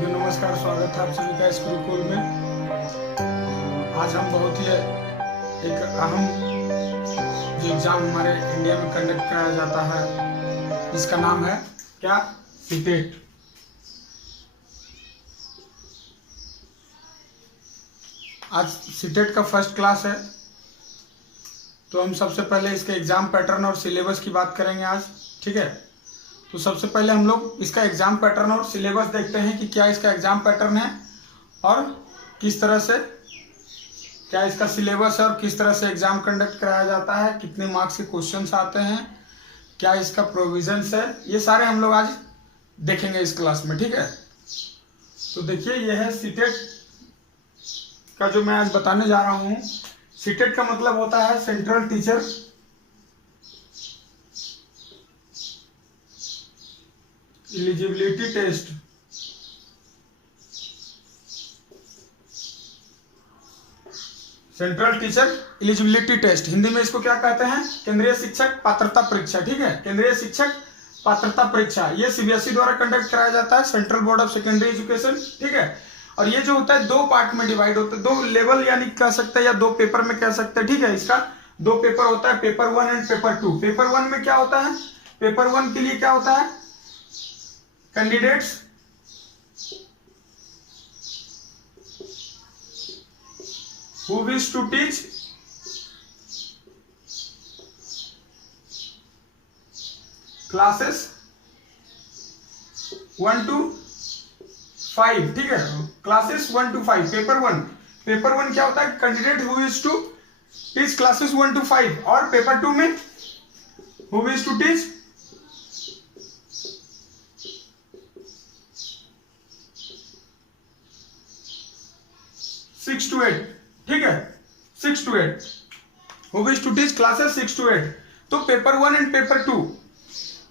साथियों नमस्कार, स्वागत है आप सभी का इस गुरुकुल में। आज हम बहुत ही एक अहम जो एग्ज़ाम हमारे इंडिया में कंडक्ट कराया जाता है, जिसका नाम है क्या, सीटेट। आज सीटेट का फर्स्ट क्लास है, तो हम सबसे पहले इसके एग्ज़ाम पैटर्न और सिलेबस की बात करेंगे आज। ठीक है, तो सबसे पहले हम लोग इसका एग्ज़ाम पैटर्न और सिलेबस देखते हैं कि क्या इसका एग्ज़ाम पैटर्न है और किस तरह से क्या इसका सिलेबस है और किस तरह से एग्ज़ाम कंडक्ट कराया जाता है, कितने मार्क्स के क्वेश्चंस आते हैं, क्या इसका प्रोविजंस है, ये सारे हम लोग आज देखेंगे इस क्लास में। ठीक है, तो देखिए यह है सीटेट का जो मैं आज बताने जा रहा हूँ। सीटेट का मतलब होता है central teacher eligibility test. Central teacher eligibility test, Hindi में इसको क्या कहते हैं, केंद्रीय शिक्षक पात्रता परीक्षा। ठीक है, केंद्रीय शिक्षक पात्रता परीक्षा, ये सीबीएसई द्वारा कंडक्ट कराया जाता है, central board of secondary education. ठीक है, और ये जो होता है दो पार्ट में डिवाइड होता है, दो लेवल यानी कह सकते हैं या दो पेपर में कह सकते हैं। ठीक है, इसका दो पेपर होता है, पेपर 1 एंड पेपर 2। पेपर 1 में क्या होता है, पेपर 1 के लिए क्या होता है, candidates who wish to teach classes 1 to 5। ठीक है, क्लासेस 1 to 5। पेपर वन क्या होता है, candidate who wish to teach classes 1 to 5, और पेपर 2 में who wish to teach six to 8। ठीक है, 6 to 8, who wish to teach classes 6 to 8। तो पेपर 1 एंड पेपर 2,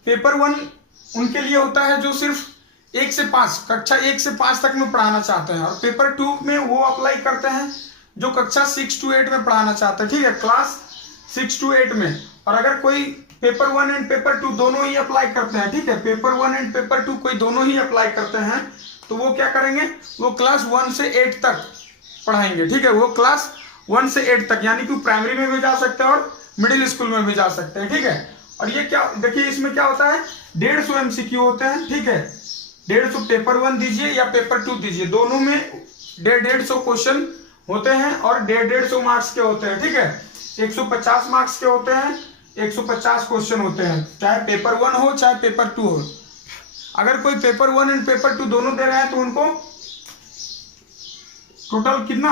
पेपर 1 उनके लिए होता है जो सिर्फ 1 से 5, कक्षा 1 से 5 तक में पढ़ाना चाहते हैं, और पेपर 2 में वो अप्लाई करते हैं जो कक्षा 6 to 8 में पढ़ाना चाहते हैं। ठीक है, क्लास 6 to 8 में। और अगर कोई पेपर 1 एंड पेपर 2 दोनों ही अप्लाई करते हैं, ठीक है, पेपर 1 एंड पेपर 2 कोई दोनों ही अप्लाई करते हैं, तो वो क्या करेंगे, वो क्लास 1 से 8 तक पढ़ाएंगे। ठीक है, वो क्लास 1 से 8 तक, यानी कि प्राइमरी में भी जा सकते हैं और मिडिल स्कूल में भी जा सकते हैं। ठीक है, और ये क्या देखिए, इसमें क्या होता है, 150 MCQ होते हैं। ठीक है, 150 पेपर 1 दीजिए या पेपर 2 दीजिए, दोनों में 150 क्वेश्चन होते हैं और 150 मार्क्स के होते हैं। ठीक है, 150 मार्क्स के होते हैं, 150 क्वेश्चन होते हैं, चाहे पेपर 1 हो चाहे पेपर 2 हो। अगर कोई पेपर 1 एंड पेपर 2 दोनों दे रहे हैं तो उनको टोटल कितना,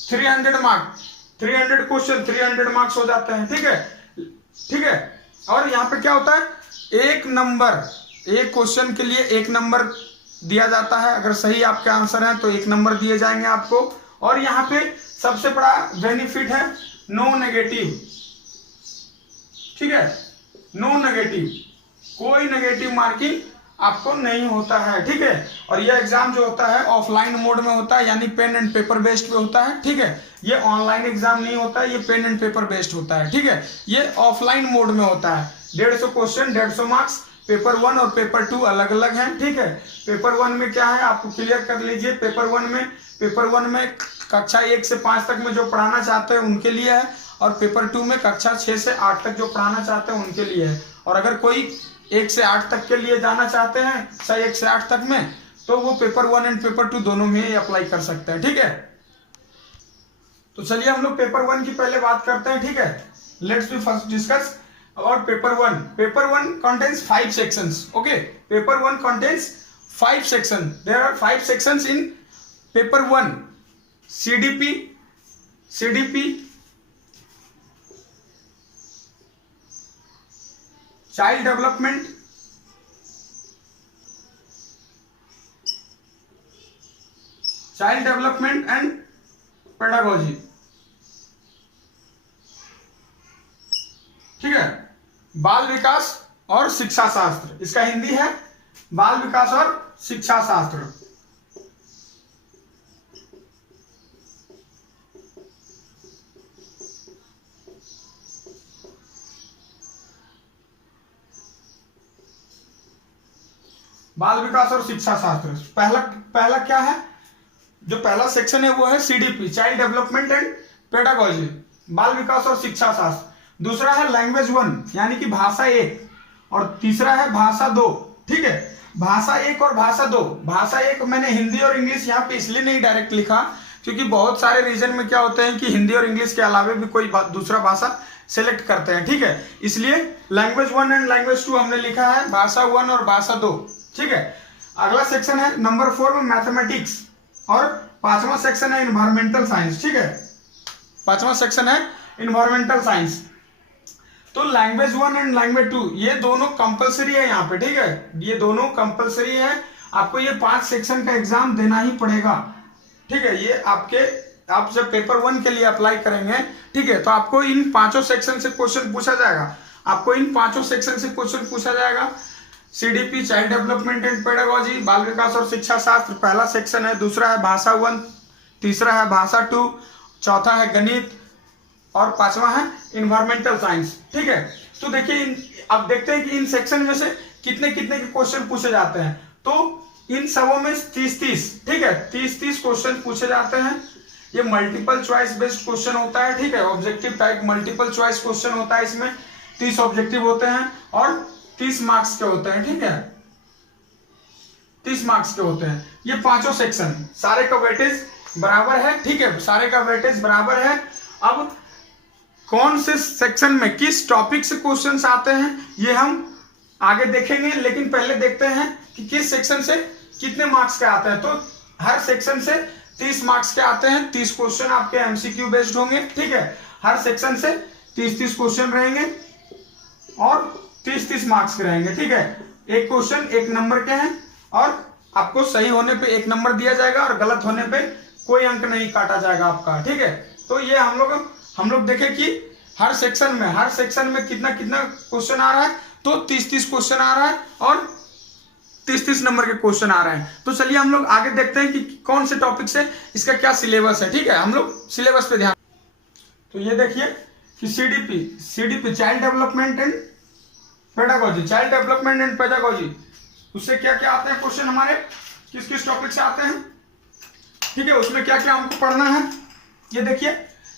300 मार्क्स, 300 क्वेश्चन, 300 मार्क्स हो जाते हैं। ठीक है, ठीक है, और यहाँ पे क्या होता है, एक नंबर, एक क्वेश्चन के लिए 1 नंबर दिया जाता है। अगर सही आपके आंसर है तो 1 नंबर दिए जाएंगे आपको। और यहाँ पे सबसे बड़ा बेनिफिट है नो नेगेटिव। ठीक है, नो नेगेटिव, कोई नेगेटिव मार्किंग आपको नहीं होता है। ठीक है, और यह एग्जाम जो होता है ऑफलाइन मोड में होता है, यानी पेन एंड पेपर बेस्ड पे होता है। ठीक है, ये ऑनलाइन एग्जाम नहीं होता है, ये पेन एंड पेपर बेस्ड होता है। ठीक है, ये ऑफलाइन मोड में होता है। 150 क्वेश्चन, 150 मार्क्स, पेपर 1 और पेपर 2 अलग अलग हैं। ठीक है, पेपर 1 में क्या है आपको क्लियर कर लीजिए, पेपर 1 में कक्षा 1 से 5 तक में जो पढ़ाना चाहते हैं उनके लिए है, और पेपर 2 में कक्षा 6 से 8 तक जो पढ़ाना चाहते हैं उनके लिए है। और अगर कोई 1 से 8 तक के लिए जाना चाहते हैं, कक्षा 1 से 8 तक में, तो वो पेपर 1 एंड पेपर 2 दोनों में ही अप्लाई कर सकते हैं। ठीक है, तो चलिए हम लोग पेपर 1 की पहले बात करते हैं। ठीक है, let's we first discuss about paper 1। Paper 1 contains 5 sections. Okay, paper 1 contains 5 sections. There are 5 sections in paper 1. CDP, child development, and pedagogy। ठीक है, बाल विकास और शिक्षा शास्त्र, इसका हिंदी है बाल विकास और शिक्षा शास्त्र। बाल विकास और शिक्षा शास्त्र। पहला क्या है, जो पहला सेक्शन है वो है CDP, child development and pedagogy, बाल विकास और शिक्षा शास्त्र। दूसरा है लैंग्वेज 1 यानी कि भाषा 1, और तीसरा है भाषा 2। ठीक है, भाषा 1 और भाषा 2। भाषा 1 मैंने हिंदी और इंग्लिश यहाँ पे इसलिए नहीं डायरेक्ट लिखा क्योंकि बहुत सारे रीजन में क्या होते हैं कि हिंदी और इंग्लिश के अलावा भी कोई दूसरा भाषा सेलेक्ट करते हैं। ठीक है, इसलिए लैंग्वेज 1 एंड लैंग्वेज 2 हमने लिखा है, भाषा 1 और भाषा 2। ठीक है, अगला सेक्शन है नंबर 4 में मैथमेटिक्स, और 5वां सेक्शन है इन्वायरमेंटल साइंस। ठीक है, 5वां सेक्शन है इन्वायरमेंटल साइंस। तो लैंग्वेज 1 एंड लैंग्वेज 2 ये दोनों कंपलसरी है यहाँ पे। ठीक है, ये दोनों कंपलसरी है, आपको ये 5 सेक्शन का एग्जाम देना ही पड़ेगा। ठीक है, ये आप जब पेपर 1 के लिए अप्लाई करेंगे, ठीक है, तो आपको इन 5 सेक्शन से क्वेश्चन पूछा जाएगा। आपको इन 5 सेक्शन से क्वेश्चन पूछा जाएगा। CDP child development and pedagogy, बाल विकास और शिक्षा शास्त्र पहला सेक्शन है। दूसरा है भाषा 1, तीसरा है भाषा 2, चौथा है गणित, और 5वां है इन्वायरमेंटल साइंस। ठीक है, तो देखिए अब देखते हैं कि इन सेक्शन में से कितने कितने के क्वेश्चन पूछे जाते हैं। तो इन सबों में 30-30, ठीक है, 30-30 क्वेश्चन पूछे जाते हैं। ये मल्टीपल चॉइस बेस्ड क्वेश्चन होता है। ठीक है, objective type multiple choice question होता है। इसमें 30 ऑब्जेक्टिव होते हैं और 30 मार्क्स के होते हैं। ठीक है, 30 मार्क्स के होते हैं। ये 5 सेक्शन, सारे का वेटेज बराबर है। ठीक है, सारे का वेटेज बराबर है। अब कौन से सेक्शन में किस टॉपिक से क्वेश्चंस आते हैं ये हम आगे देखेंगे, लेकिन पहले देखते हैं कि किस सेक्शन से कितने मार्क्स के आते हैं। तो हर सेक्शन से 30 मार्क्स के आते हैं। 30 क्वेश्चन आपके MCQ बेस्ड होंगे। ठीक है, हर सेक्शन से 30-30 क्वेश्चन रहेंगे और 30-30 मार्क्स के रहेंगे। ठीक है, एक क्वेश्चन 1 नंबर के हैं और आपको सही होने पे 1 नंबर दिया जाएगा और गलत होने पे कोई अंक नहीं काटा जाएगा आपका। ठीक है, तो ये हम लोग देखें कि हर सेक्शन में कितना कितना क्वेश्चन आ रहा है। तो 30-30 क्वेश्चन आ रहा है और 30-30 नंबर के क्वेश्चन आ रहे हैं। तो चलिए हम लोग आगे देखते हैं कि कौन से टॉपिक से इसका क्या सिलेबस है। ठीक है, हम लोग सिलेबस पे ध्यान। तो ये देखिए कि CDP child development and pedagogy, child development and pedagogy, उससे क्या क्या आते हैं क्वेश्चन हमारे, किस किस टॉपिक से आते हैं। ठीक है, उसमें क्या क्या हमको पढ़ना है ये देखिए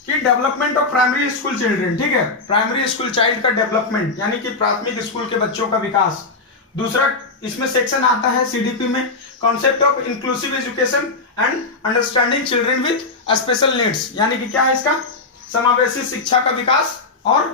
कि development of primary school children. ठीक है, प्राइमरी स्कूल चाइल्ड का डेवलपमेंट यानी कि प्राथमिक स्कूल के बच्चों का विकास। दूसरा इसमें सेक्शन आता है CDP में concept of inclusive education and understanding children with special needs, यानी कि क्या है इसका, समावेशी शिक्षा का विकास और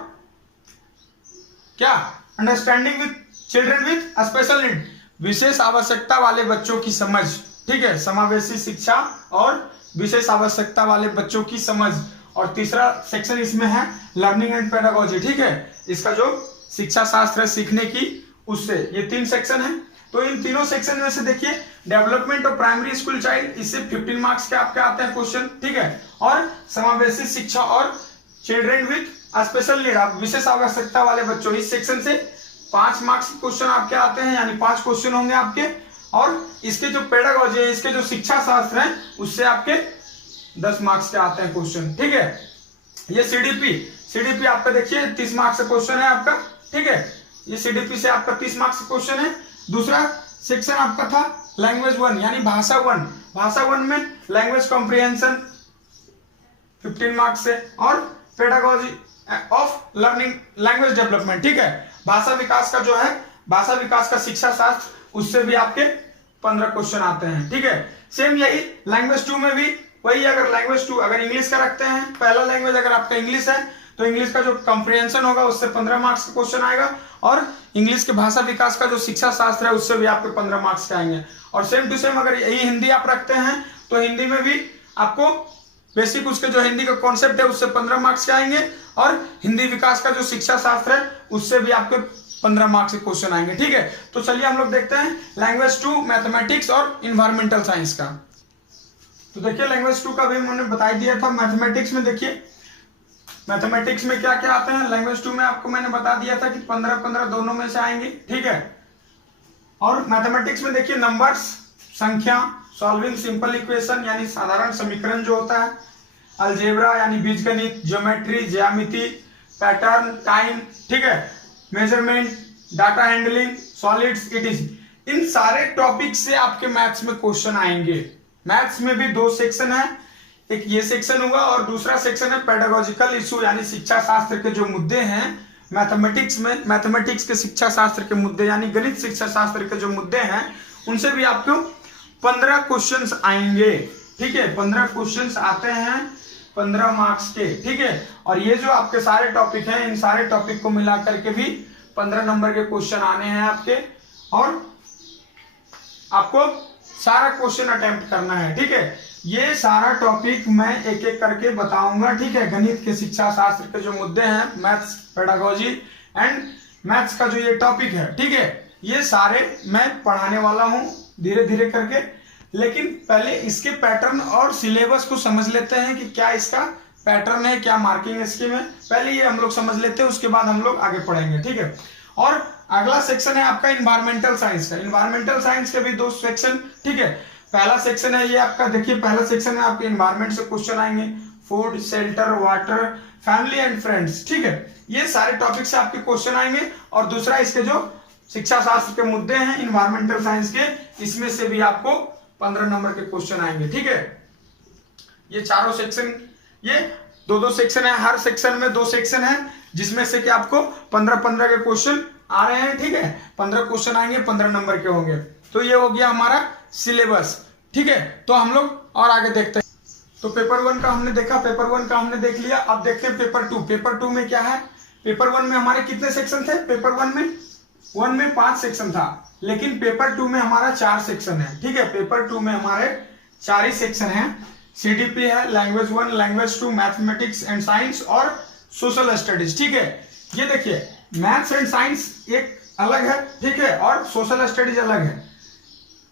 क्या, understanding with children with special need, विशेष आवश्यकता वाले बच्चों की समझ। ठीक है, समावेशी शिक्षा और विशेष आवश्यकता वाले बच्चों की समझ। और तीसरा सेक्शन इसमें है लर्निंग एंड पेडागोजी। ठीक है, इसका जो शिक्षा शास्त्र है सीखने की, उससे ये 3 सेक्शन है। तो इन तीनों सेक्शन में से देखिए development of primary school child, इससे 15 मार्क्स के आपके आते हैं क्वेश्चन। ठीक है, और समावेशी शिक्षा और चिल्ड्रन विथ स्पेशल नीड, आप विशेष आवश्यकता वाले बच्चों, इस सेक्शन से 5 मार्क्स के क्वेश्चन आपके आते हैं, यानी 5 क्वेश्चन होंगे आपके। और इसके जो पेडागोजी है, इसके जो शिक्षा शास्त्र है, उससे आपके 10 मार्क्स के आते हैं क्वेश्चन। ठीक है, ये CDP आपका देखिए 30 मार्क्स का क्वेश्चन है आपका। ठीक है, ये CDP से आपका 30 मार्क्स का क्वेश्चन है। दूसरा सेक्शन आपका था लैंग्वेज 1 यानी भाषा 1। भाषा 1 में लैंग्वेज कॉम्प्रिहेंशन 15 मार्क्स से, और pedagogy of learning language development. ठीक है, भाषा विकास का जो है, भाषा विकास का शिक्षा शास्त्र, उससे भी आपके 15 क्वेश्चन आते हैं। ठीक है, सेम यही लैंग्वेज 2 में भी वही, अगर लैंग्वेज 2 अगर इंग्लिश का रखते हैं, पहला लैंग्वेज अगर आपका इंग्लिश है तो इंग्लिश का जो कंप्रिहेंशन होगा उससे 15 मार्क्स का क्वेश्चन आएगा, और इंग्लिश के भाषा विकास का जो शिक्षा शास्त्र है उससे भी आपके 15 मार्क्स के आएंगे। और सेम टू सेम अगर यही हिंदी आप रखते हैं तो हिंदी में भी आपको बेसिक उसके जो हिंदी का कॉन्सेप्ट है उससे 15 मार्क्स के आएंगे, और हिंदी विकास का जो शिक्षा शास्त्र है उससे भी आपके 15 मार्क्स के क्वेश्चन आएंगे। ठीक है, तो चलिए हम लोग देखते हैं लैंग्वेज 2, मैथमेटिक्स और इन्वायरमेंटल साइंस का। तो देखिए लैंग्वेज 2 का भी मैंने बता दिया था। मैथमेटिक्स में देखिए, मैथमेटिक्स में क्या क्या आते हैं। लैंग्वेज 2 में आपको मैंने बता दिया था कि 15-15 दोनों में से आएंगे। ठीक है, और मैथमेटिक्स में देखिए नंबर्स, संख्या, सॉल्विंग सिंपल इक्वेशन यानी साधारण समीकरण जो होता है, अलजेब्रा यानी बीजगणित, ज्योमेट्री, ज्यामिति, पैटर्न, टाइम। ठीक है, measurement, data handling, solids, it is, इन सारे टॉपिक से आपके मैथ्स में क्वेश्चन आएंगे। मैथ्स में भी दो सेक्शन है, एक ये सेक्शन होगा और दूसरा सेक्शन है पेडागोजिकल इशू, यानी शिक्षा शास्त्र के जो मुद्दे हैं मैथमेटिक्स में, मैथमेटिक्स के शिक्षा शास्त्र के मुद्दे यानी गणित शिक्षा शास्त्र के जो मुद्दे हैं उनसे भी आपको 15 क्वेश्चंस आएंगे। ठीक है, 15 क्वेश्चंस आते हैं 15 मार्क्स के। ठीक है, और ये जो आपके सारे टॉपिक हैं इन सारे टॉपिक को मिला करके भी 15 नंबर के क्वेश्चन आने हैं आपके, और आपको सारा क्वेश्चन अटेम्प्ट करना है। ठीक है, ये सारा टॉपिक मैं एक एक करके बताऊंगा। ठीक है, गणित के शिक्षा शास्त्र के जो मुद्दे हैं, मैथ्स पेडागोजी एंड मैथ्स का जो ये टॉपिक है, ठीक है, ये सारे मैं पढ़ाने वाला हूं धीरे धीरे करके। लेकिन पहले इसके पैटर्न और सिलेबस को समझ लेते हैं कि क्या इसका पैटर्न है, क्या मार्किंग स्कीम है, पहले ये हम लोग समझ लेते हैं, उसके बाद हम लोग आगे पढ़ेंगे। ठीक है, और अगला सेक्शन है आपका इन्वायरमेंटल साइंस का। इन्वायरमेंटल साइंस के भी दो सेक्शन। ठीक है, पहला सेक्शन है ये आपका, देखिए पहला सेक्शन में आपके इन्वायरमेंट से क्वेश्चन आएंगे, food, shelter, water, family and friends. ठीक है, ये सारे टॉपिक से आपके क्वेश्चन आएंगे। और दूसरा इसके जो शिक्षा शास्त्र के मुद्दे हैं इन्वायरमेंटल साइंस के, इसमें से भी आपको 15 नंबर के क्वेश्चन आएंगे। ठीक है, ये चारों सेक्शन, ये दो सेक्शन है, हर सेक्शन में 2 सेक्शन है, जिसमें से कि आपको 15 के क्वेश्चन आ रहे हैं। ठीक है, 15 क्वेश्चन आएंगे, 15 नंबर के होंगे। तो ये हो गया हमारा सिलेबस। ठीक है, तो हम लोग और आगे देखते हैं। तो पेपर 1 का हमने देखा, पेपर 1 का हमने देख लिया। अब देखते हैं पेपर 2। पेपर 2 में क्या है? पेपर 1 में हमारे कितने सेक्शन थे? पेपर 1 में 5 सेक्शन था, लेकिन पेपर 2 में हमारा 4 सेक्शन है। ठीक है, पेपर 2 में हमारे 4 ही सेक्शन है। सीडीपी है, language 1, language 2, mathematics and science और सोशल स्टडीज। ठीक है, ये देखिए मैथ्स एंड साइंस एक अलग है, ठीक है, और सोशल स्टडीज अलग है।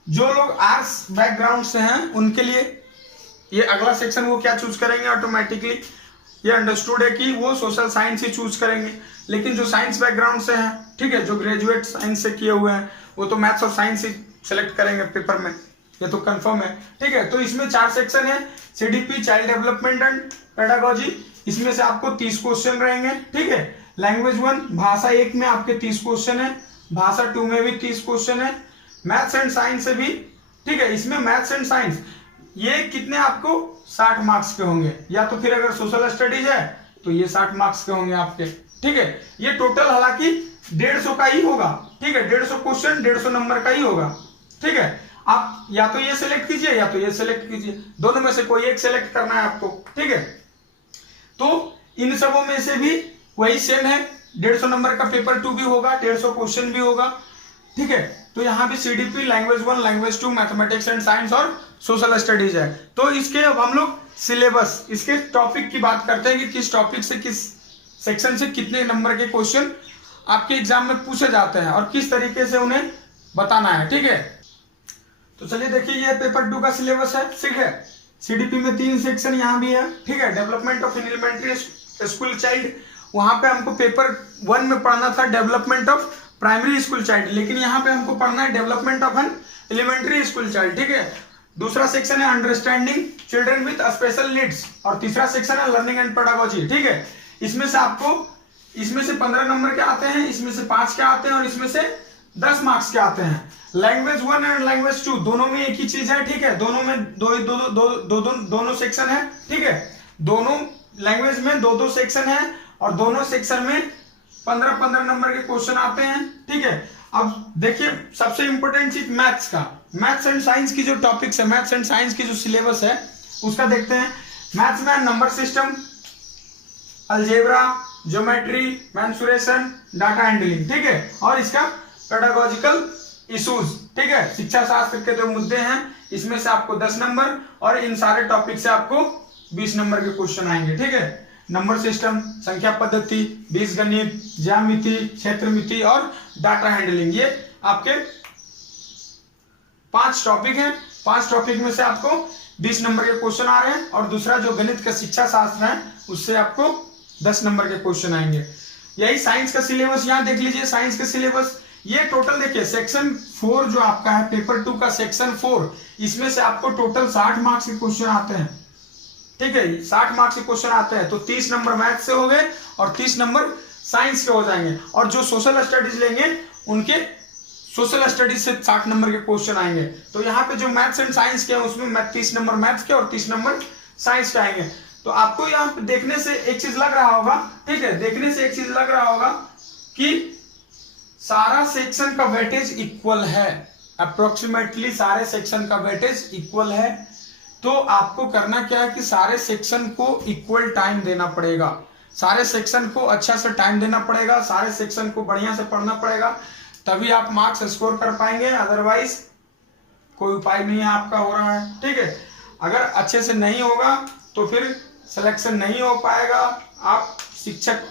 जो लोग आर्ट्स बैकग्राउंड से हैं उनके लिए ये अगला सेक्शन वो क्या चूज करेंगे, ऑटोमेटिकली ये अंडरस्टूड है कि वो सोशल साइंस ही चूज करेंगे। लेकिन जो साइंस बैकग्राउंड से हैं, ठीक है, जो ग्रेजुएट साइंस से किए हुए हैं, वो तो मैथ्स और साइंस ही सेलेक्ट करेंगे पेपर में, ये तो कंफर्म है। ठीक है, तो इसमें 4 सेक्शन है, CDP, child development and pedagogy, इसमें से आपको 30 क्वेश्चन रहेंगे। ठीक है, लैंग्वेज 1 भाषा 1 में आपके 30 क्वेश्चन है, भाषा 2 में भी 30 क्वेश्चन है, मैथ्स एंड साइंस से भी। ठीक है, इसमें मैथ्स एंड साइंस ये कितने आपको 60 मार्क्स के होंगे, या तो फिर अगर सोशल स्टडीज है तो ये 60 मार्क्स के होंगे आपके। ठीक है, ये टोटल हालांकि 150 का ही होगा। ठीक है, 150 क्वेश्चन 150 नंबर का ही होगा। ठीक है, आप या तो ये सिलेक्ट कीजिए या तो ये सिलेक्ट कीजिए, दोनों में से कोई एक सिलेक्ट करना है आपको। ठीक है, तो इन सबों में से भी वही सेम है, 150 नंबर का पेपर 2 भी होगा, 150 क्वेश्चन भी होगा। ठीक है, तो यहाँ भी CDP, language 1, language 2, mathematics and science और सोशल स्टडीज है। तो इसके अब हम लोग सिलेबस, इसके टॉपिक की बात करते हैं कि किस टॉपिक से, किस सेक्शन से कितने नंबर के क्वेश्चन आपके एग्जाम में पूछे जाते हैं और किस तरीके से उन्हें बताना है। ठीक है, तो चलिए देखिए ये पेपर 2 का सिलेबस है। ठीक है, सीडीपी में 3 सेक्शन यहाँ भी है। ठीक है, development of elementary school child, वहां पे हमको पेपर 1 में पढ़ना था development of primary school child, लेकिन यहाँ पे हमको पढ़ना है development of an elementary school child. ठीक है, दूसरा सेक्शन है understanding children with special needs और तीसरा सेक्शन है लर्निंग एंड पेडागोजी। ठीक है, इसमें से आपको, इसमें से 15 नंबर के आते हैं, इसमें से 5 के आते हैं और इसमें से 10 मार्क्स के आते हैं। लैंग्वेज 1 एंड लैंग्वेज 2 दोनों में एक ही चीज है। ठीक है, दोनों में दोनों सेक्शन है। ठीक है, दोनों लैंग्वेज में 2 सेक्शन है और दोनों सेक्शन में 15 नंबर के क्वेश्चन आते हैं। ठीक है, अब देखिए सबसे इंपॉर्टेंट चीज मैथ्स का, मैथ्स एंड साइंस की जो टॉपिक्स है, मैथ्स एंड साइंस की जो सिलेबस है उसका देखते हैं। मैथ्स में number system, algebra, geometry, mensuration, data handling. ठीक है, और इसका पेडागोजिकल इश्यूज। ठीक है, शिक्षा शास्त्र के जो मुद्दे हैं इसमें से आपको 10 नंबर और इन सारे टॉपिक से आपको 20 नंबर के क्वेश्चन आएंगे। ठीक है, नंबर सिस्टम, संख्या पद्धति, बीजगणित, ज्यामिति, क्षेत्रमिति और डाटा हैंडलिंग, ये आपके 5 टॉपिक हैं। 5 टॉपिक में से आपको 20 नंबर के क्वेश्चन आ रहे हैं और दूसरा जो गणित का शिक्षा शास्त्र है उससे आपको 10 नंबर के क्वेश्चन आएंगे। यही साइंस का सिलेबस यहाँ देख लीजिए। साइंस का सिलेबस ये टोटल देखिए, सेक्शन 4 जो आपका है पेपर 2 का सेक्शन 4, इसमें से आपको टोटल 60 मार्क्स के क्वेश्चन आते हैं। ठीक है, 60 मार्क्स के क्वेश्चन आते हैं, तो 30 नंबर मैथ से हो गए और 30 नंबर साइंस के हो जाएंगे। और जो सोशल स्टडीज लेंगे उनके सोशल स्टडीज से 60 नंबर के क्वेश्चन आएंगे। तो यहाँ पे जो मैथ्स एंड साइंस के हैं उसमें 30 नंबर मैथ्स के और 30 नंबर साइंस के आएंगे। तो आपको यहाँ पे देखने से एक चीज लग रहा होगा, ठीक है, देखने से एक चीज लग रहा होगा कि सारा सेक्शन का वेटेज इक्वल है, अप्रोक्सीमेटली सारे सेक्शन का वेटेज इक्वल है। तो आपको करना क्या है कि सारे सेक्शन को इक्वल टाइम देना पड़ेगा, सारे सेक्शन को अच्छा से टाइम देना पड़ेगा, सारे सेक्शन को बढ़िया से पढ़ना पड़ेगा, तभी आप मार्क्स स्कोर कर पाएंगे। अदरवाइज कोई उपाय नहीं है आपका हो रहा है, ठीक है। अगर अच्छे से नहीं होगा तो फिर सिलेक्शन नहीं हो पाएगा, आप शिक्षक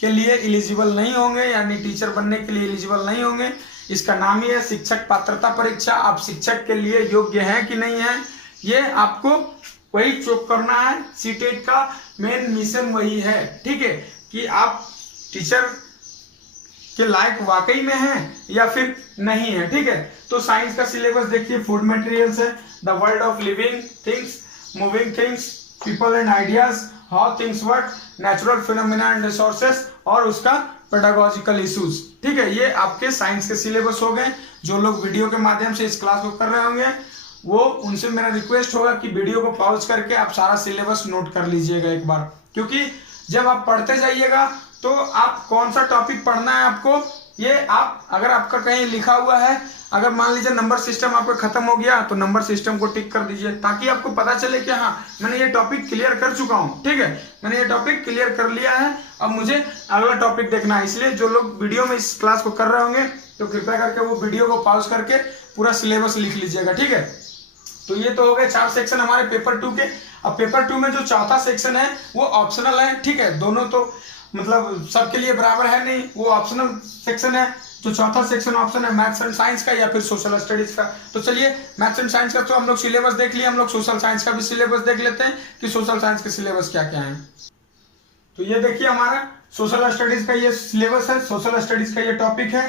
के लिए एलिजिबल नहीं होंगे, यानी टीचर बनने के लिए एलिजिबल नहीं होंगे। इसका नाम ही है शिक्षक पात्रता परीक्षा। आप शिक्षक के लिए योग्य हैं कि नहीं है, ये आपको वही चेक करना है। सीटेट का मेन मिशन वही है, ठीक है, कि आप टीचर के लायक वाकई में हैं या फिर नहीं है, ठीक है। तो साइंस का सिलेबस देखिए, फूड मटेरियल्स है, the world of living things, moving things, people and ideas, how things work, natural phenomena and resources और उसका पेडागोजिकल इश्यूज, ठीक है। ये आपके साइंस के सिलेबस हो गए। जो लोग वीडियो के माध्यम से इस क्लास को कर रहे होंगे वो उनसे मेरा रिक्वेस्ट होगा कि वीडियो को पॉज करके आप सारा सिलेबस नोट कर लीजिएगा एक बार, क्योंकि जब आप पढ़ते जाइएगा तो आप कौन सा टॉपिक पढ़ना है आपको, ये आप अगर आपका कहीं लिखा हुआ है, अगर मान लीजिए नंबर सिस्टम आपका खत्म हो गया तो नंबर सिस्टम को टिक कर दीजिए, ताकि आपको पता चले कि हाँ मैंने ये टॉपिक क्लियर कर चुका हूँ, ठीक है, मैंने ये टॉपिक क्लियर कर लिया है, अब मुझे अगला टॉपिक देखना है। इसलिए जो लोग वीडियो में इस क्लास को कर रहे होंगे तो कृपया करके वो वीडियो को पॉज करके पूरा सिलेबस लिख लीजिएगा, ठीक है। तो ये तो हो गए 4 सेक्शन हमारे पेपर 2 के। अब पेपर 2 में जो चौथा सेक्शन है वो ऑप्शनल है, ठीक है, दोनों तो मतलब सबके लिए बराबर है नहीं, वो ऑप्शनल सेक्शन है। जो चौथा सेक्शन ऑप्शन है मैथ्स एंड साइंस का या फिर सोशल स्टडीज का। तो चलिए मैथ्स एंड साइंस का तो हम लोग सिलेबस देख लिए, हम लोग सोशल साइंस का भी सिलेबस देख लेते हैं कि सोशल साइंस के सिलेबस क्या क्या है। तो ये देखिए हमारा सोशल स्टडीज का ये सिलेबस है। सोशल स्टडीज का ये टॉपिक है,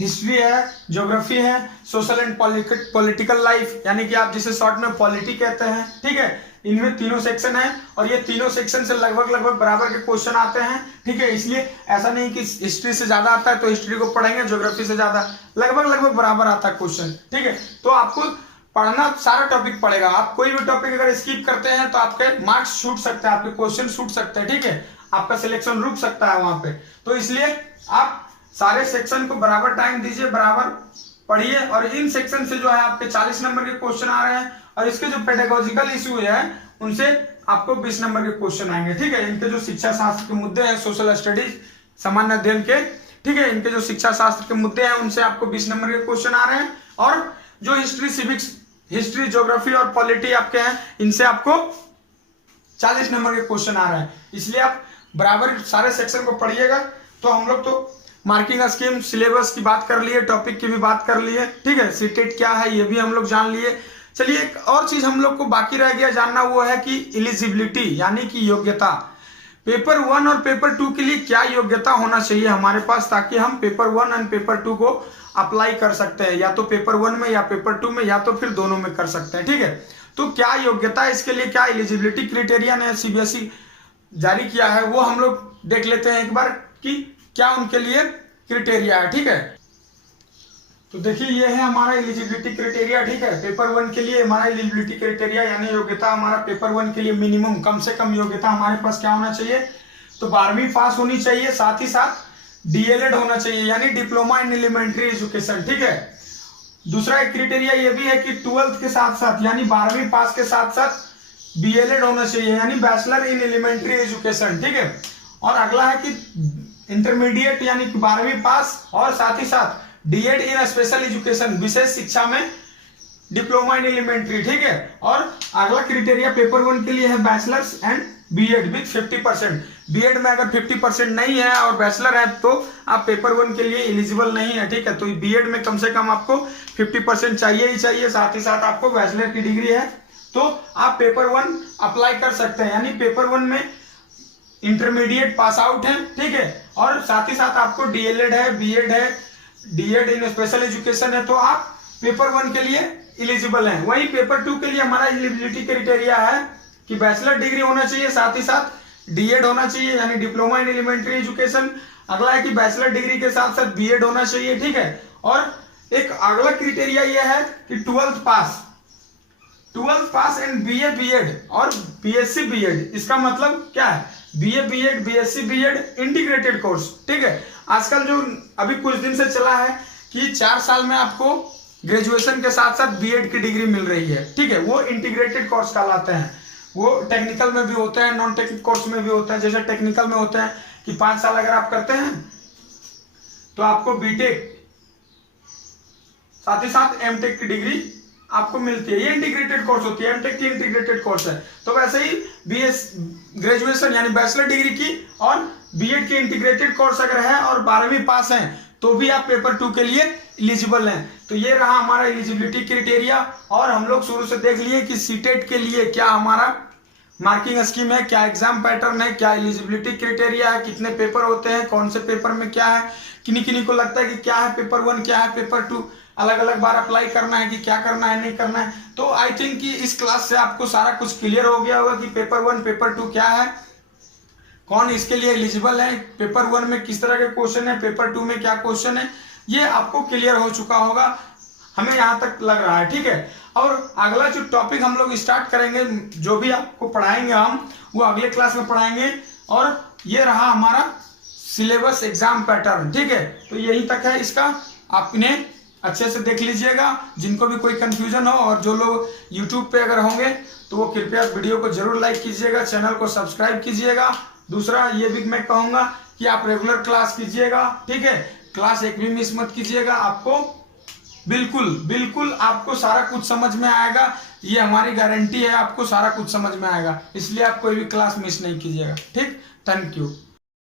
हिस्ट्री है, ज्योग्राफी है, सोशल एंड पॉलिटिकल लाइफ, यानी कि आप जिसे शॉर्ट में पॉलिटी कहते हैं, ठीक है। इनमें तीनों सेक्शन है और ये तीनों सेक्शन से लगभग बराबर के क्वेश्चन आते हैं, ठीक है। इसलिए ऐसा नहीं कि हिस्ट्री से ज्यादा आता है तो हिस्ट्री को पढ़ेंगे, ज्योग्राफी से ज्यादा, लगभग बराबर आता है क्वेश्चन, ठीक है। तो आपको पढ़ना सारा टॉपिक पड़ेगा। आप कोई भी टॉपिक अगर स्किप करते हैं तो आपके मार्क्स छूट सकते हैं, आपके क्वेश्चन छूट सकते हैं, ठीक है, आपका सिलेक्शन रुक सकता है वहां पे। तो इसलिए आप सारे सेक्शन को बराबर टाइम दीजिए, बराबर पढ़िए, और इन सेक्शन से जो है आपके 40 नंबर के क्वेश्चन आ रहे हैं, और इसके जो पेडागोजिकल इशू है उनसे आपको 20 नंबर के क्वेश्चन आएंगे, ठीक है। इनके जो शिक्षा शास्त्र के मुद्दे हैं, सोशल स्टडीज सामान्य अध्ययन के, ठीक है, इनके जो शिक्षा शास्त्र के मुद्दे हैं उनसे आपको 20 नंबर के क्वेश्चन आ रहे हैं, और जो हिस्ट्री, सिविक्स, हिस्ट्री, ज्योग्राफी और पॉलिटी आपके हैं इनसे आपको 40 नंबर के क्वेश्चन आ रहे हैं। इसलिए आप बराबर सारे सेक्शन को पढ़िएगा। तो हम लोग तो मार्किंग स्कीम, सिलेबस की बात कर लिए, टॉपिक की भी बात कर लिए, ठीक है, सीटेट क्या है ये भी हम लोग जान लिए। चलिए एक और चीज हम लोग को बाकी रह गया जानना, वो है कि एलिजिबिलिटी यानी कि योग्यता। पेपर 1 और पेपर 2 के लिए क्या योग्यता होना चाहिए हमारे पास, ताकि हम पेपर 1 और पेपर 2 को अप्लाई कर सकते हैं, या तो पेपर 1 में या पेपर 2 में या तो फिर दोनों में कर सकते हैं, ठीक है। तो क्या योग्यता, इसके लिए क्या एलिजिबिलिटी क्राइटेरिया ने सीबीएसई जारी किया है वो हम लोग देख लेते हैं एक बार कि क्या उनके लिए क्राइटेरिया है, ठीक है। तो देखिए ये है हमारा एलिजिबिलिटी क्राइटेरिया, ठीक है। पेपर 1 के लिए हमारा एलिजिबिलिटी क्राइटेरिया यानी योग्यता, हमारा पेपर 1 के लिए मिनिमम कम से कम योग्यता हमारे पास क्या होना चाहिए, तो 12वीं पास होनी चाहिए, साथ ही साथ डीएलएड होना चाहिए यानी डिप्लोमा इन एलिमेंट्री एजुकेशन, ठीक है। दूसरा एक क्राइटेरिया ये भी है कि 12th के साथ साथ यानी 12वीं पास के साथ साथ बीएलएड होना चाहिए यानी बैचलर इन एलिमेंट्री एजुकेशन, ठीक है। और अगला है कि इंटरमीडिएट यानी 12वीं पास और साथ ही साथ डीएड इन स्पेशल एजुकेशन, विशेष शिक्षा में डिप्लोमा इन एलिमेंट्री, ठीक है। और अगला क्राइटेरिया पेपर 1 के लिए है bachelors and BEd with 50%। BEd में अगर 50% नहीं है और बैचलर है तो आप पेपर 1 के लिए एलिजिबल नहीं है, ठीक है। तो बीएड में कम से कम आपको 50% चाहिए ही चाहिए, साथ ही साथ आपको बैचलर की डिग्री है तो आप पेपर 1 अप्लाई कर सकते हैं, यानी पेपर 1 में इंटरमीडिएट पास आउट है, ठीक है, और साथ ही साथ आपको डीएलएड है, बीएड है, डीएड इन स्पेशल एजुकेशन है, तो आप पेपर 1 के लिए एलिजिबल हैं। वहीं पेपर 2 के लिए हमारा एलिजिबिलिटी क्राइटेरिया है कि बैचलर डिग्री होना चाहिए, साथ ही साथ डीएड होना चाहिए यानी डिप्लोमा इन एलिमेंट्री एजुकेशन। अगला है कि बैचलर डिग्री के साथ साथ बीएड होना चाहिए, ठीक है, और एक अगला क्राइटेरिया ये है कि 12th pass and BA BEd और बीएससी बीएड। इसका मतलब क्या है? BA BEd BSc BEd integrated course, ठीक है। आजकल जो अभी कुछ दिन से चला है कि 4 साल में आपको ग्रेजुएशन के साथ साथ बीएड की डिग्री मिल रही है, ठीक है, वो इंटीग्रेटेड कोर्स कहलाते हैं। वो टेक्निकल में भी होता है, नॉन टेक्निकल कोर्स में भी होता है। जैसे टेक्निकल में होता है कि 5 साल अगर आप करते हैं तो आपको बीटेक साथ ही साथ एमटेक की डिग्री आपको मिलती है। ये इंटीग्रेटेड कोर्स होती है, एमटेक की इंटीग्रेटेड कोर्स है। तो वैसे ही बीएस ग्रेजुएशन यानी बैचलर डिग्री की और बीएड की इंटीग्रेटेड कोर्स अगर है और 12वीं पास हैं तो भी आप पेपर 2 के लिए एलिजिबल हैं। तो ये रहा हमारा एलिजिबिलिटी क्राइटेरिया। और हम लोग शुरू से देख लिए कि सीटेट के लिए क्या हमारा मार्किंग स्कीम है, क्या एग्जाम पैटर्न है, क्या एलिजिबिलिटी क्राइटेरिया है, कितने पेपर होते हैं, कौन से पेपर में क्या है, किन्हीं किन्हीं को लगता है कि क्या है पेपर 1, क्या है पेपर 2, अलग अलग बार अप्लाई करना है कि क्या करना है नहीं करना है। तो आई थिंक कि इस क्लास से आपको सारा कुछ क्लियर हो गया होगा कि पेपर 1 पेपर 2 क्या है, कौन इसके लिए एलिजिबल है, पेपर 1 में किस तरह के क्वेश्चन है, पेपर 2 में क्या क्वेश्चन है, ये आपको क्लियर हो चुका होगा, हमें यहाँ तक लग रहा है, ठीक है। और अगला जो टॉपिक हम लोग स्टार्ट करेंगे, जो भी आपको पढ़ाएंगे हम वो अगले क्लास में पढ़ाएंगे। और ये रहा हमारा सिलेबस एग्जाम पैटर्न, ठीक है। तो यही तक है इसका, आपने अच्छे से देख लीजिएगा। जिनको भी कोई कंफ्यूजन हो और जो लोग यूट्यूब पे अगर होंगे तो वो कृपया वीडियो को जरूर लाइक कीजिएगा, चैनल को सब्सक्राइब कीजिएगा। दूसरा ये भी मैं कहूँगा कि आप रेगुलर क्लास कीजिएगा, ठीक है, क्लास एक भी मिस मत कीजिएगा। आपको बिल्कुल आपको सारा कुछ समझ में आएगा, ये हमारी गारंटी है, आपको सारा कुछ समझ में आएगा। इसलिए आप कोई भी क्लास मिस नहीं कीजिएगा, ठीक। Thank you.